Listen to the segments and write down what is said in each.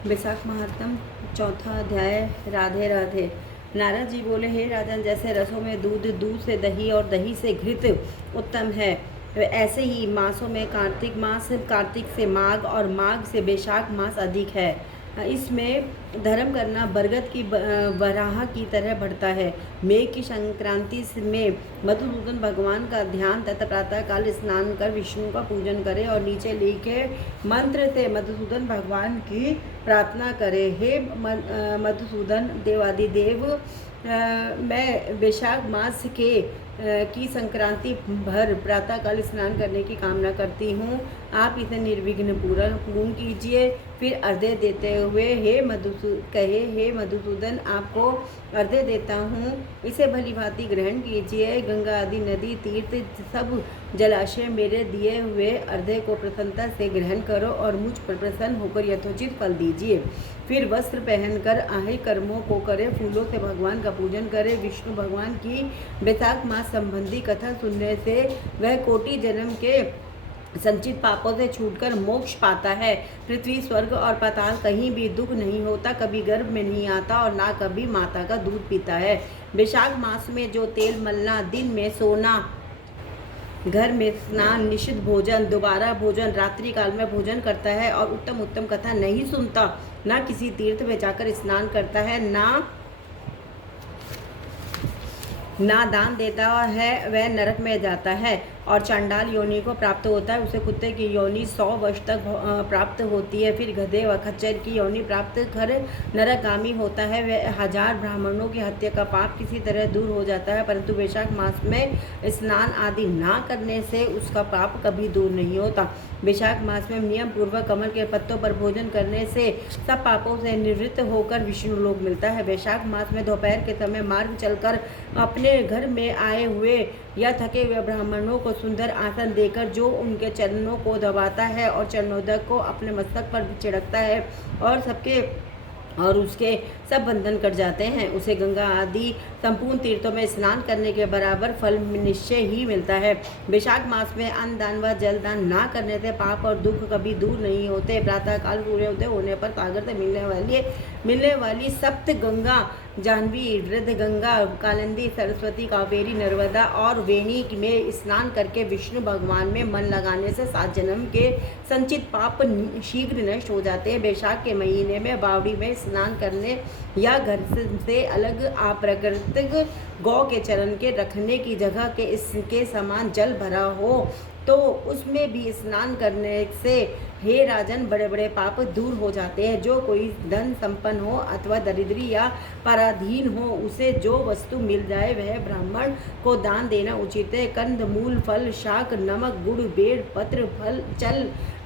बैसाख महात्म चौथा अध्याय। राधे राधे। नारद जी बोले, हे राजन, जैसे रसों में दूध, दूध से दही और दही से घृत उत्तम है, ऐसे ही मासों में कार्तिक मास, कार्तिक से माघ और माघ से बैसाख मास अधिक है। इसमें धर्म करना बरगद की बराह की तरह बढ़ता है। मेघ की संक्रांति में मधुसूदन भगवान का ध्यान तथा प्रातः काल स्नान कर विष्णु का पूजन करे और नीचे लिखे मंत्र से मधुसूदन भगवान की प्रार्थना करे। हे मधुसूदन देवादिदेव, मैं बैसाख मास की संक्रांति भर प्रातःकाल स्नान करने की कामना करती हूँ। आप इसे निर्विघ्न पूर्ण कीजिए। फिर अर्घ्य देते हुए हे मधुसूदन, आपको अर्घ्य देता हूँ, इसे भली भांति ग्रहण कीजिए। गंगा आदि नदी तीर्थ सब जलाशय मेरे दिए हुए अर्घ्य को प्रसन्नता से ग्रहण करो और मुझ पर प्रसन्न होकर यथोचित फल दीजिए। फिर वस्त्र पहनकर आहे कर्मों को करे, फूलों से भगवान का पूजन करे। विष्णु भगवान की बैसाख मास संबंधी कथा सुनने से वह कोटि जन्म के संचित पापों से छूटकर मोक्ष पाता है। पृथ्वी, स्वर्ग और पाताल कहीं भी दुख नहीं होता, कभी गर्भ में नहीं आता और ना कभी माता का दूध पीता है। बैसाख मास में जो तेल मलना, दिन में सोना, घर में स्नान, निषिद्ध भोजन, दोबारा भोजन, रात्रि काल में भोजन करता है और उत्तम उत्तम कथा नहीं सुनता, ना किसी तीर्थ में जाकर स्नान करता है, ना दान देता है, वह नरक में जाता है और चांडाल योनि को प्राप्त होता है। उसे कुत्ते की योनि 100 वर्ष तक प्राप्त होती है। फिर गधे व खच्चर की योनि प्राप्त कर नरकगामी होता है। वह 1000 ब्राह्मणों की हत्या का पाप किसी तरह दूर हो जाता है, परंतु बैसाख मास में स्नान आदि ना करने से उसका पाप कभी दूर नहीं होता। बैसाख मास में नियम पूर्वक कमल के पत्तों पर भोजन करने से सब पापों से निवृत्त होकर विष्णु लोक मिलता है। बैसाख मास में दोपहर के समय मार्ग चलकर अपने घर में आए हुए या थके हुए ब्राह्मणों को सुंदर आसन देकर जो उनके चरणों को दबाता है और चरणोदक को अपने मस्तक पर छिड़कता है और उसके सब बंधन कट जाते हैं, उसे गंगा आदि संपूर्ण तीर्थों में स्नान करने के बराबर फल निश्चय ही मिलता है। बैसाख मास में अन्न दान व जल दान ना करने से पाप और दुख कभी दूर नहीं होते। प्रातःकाल सूर्योदय होने पर सागर से मिलने वाली सप्त गंगा, जाह्नवी, वृद्ध गंगा, कालिंदी, सरस्वती, कावेरी, नर्मदा और वेणी में स्नान करके विष्णु भगवान में मन लगाने से 7 जन्म के संचित पाप शीघ्र नष्ट हो जाते हैं। बैसाख के महीने में बावड़ी में स्नान करने या घर से अलग अप्राकृतिक गौ के चरण के रखने की जगह के इसके समान जल भरा हो तो उसमें भी स्नान करने से हे राजन बड़े बड़े पाप दूर हो जाते हैं। जो कोई धन संपन्न हो अथवा दरिद्री या पराधीन हो, उसे जो वस्तु मिल जाए वह ब्राह्मण को दान देना उचित है। कंद, मूल, फल, शाक, नमक, गुड़, बेर, पत्र, फल,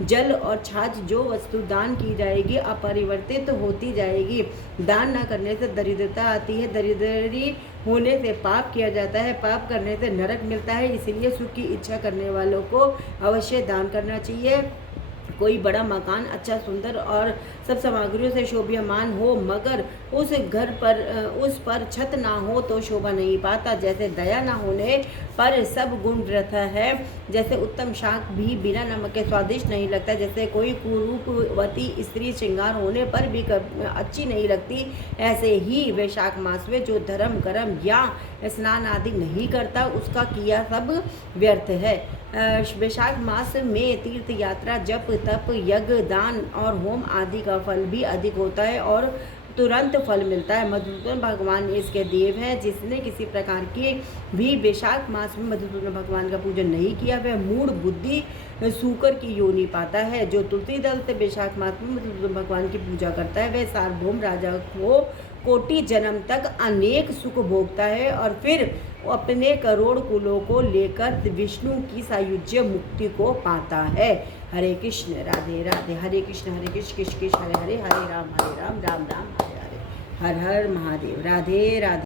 जल और छाछ जो वस्तु दान की जाएगी अपरिवर्तित होती जाएगी। दान न करने से दरिद्रता आती है, दरिद्री होने से पाप किया जाता है, पाप करने से नरक मिलता है। इसलिए सुख की इच्छा करने वालों को अवश्य दान करना चाहिए। कोई बड़ा मकान अच्छा सुंदर और सब सामग्रियों से शोभायमान हो, मगर उस पर छत ना हो तो शोभा नहीं पाता। जैसे दया न होने पर सब गुण व्यर्थ है, जैसे उत्तम शाक भी बिना नमक के स्वादिष्ट नहीं लगता, जैसे कोई कुरूपवती स्त्री श्रृंगार होने पर भी अच्छी नहीं लगती, ऐसे ही वैशाख मास में जो धर्म कर्म या स्नान आदि नहीं करता उसका किया सब व्यर्थ है। वैशाख मास में तीर्थ यात्रा, जप, तप, यज्ञ, दान और होम आदि का फल भी अधिक होता है और तुरंत फल मिलता है। मधुसूदन भगवान इसके देव है। जिसने किसी प्रकार के भी वैशाख मास में मधुसूदन भगवान का पूजन नहीं किया वह मूढ़ बुद्धि सूकर की योनि पाता है। जो तुलसी दल से वैशाख मास में मधुसूदन भगवान की पूजा करता है वह सार्वभौम राजा को कोटि जन्म तक अनेक सुख भोगता है और फिर अपने करोड़ कुलों को लेकर विष्णु की सायुज्य मुक्ति को पाता है। हरे कृष्ण, राधे राधे। हरे कृष्ण कृष्ण कृष्ण हरे हरे, हरे राम राम राम हरे हरे, हर हर महादेव। राधे राधे।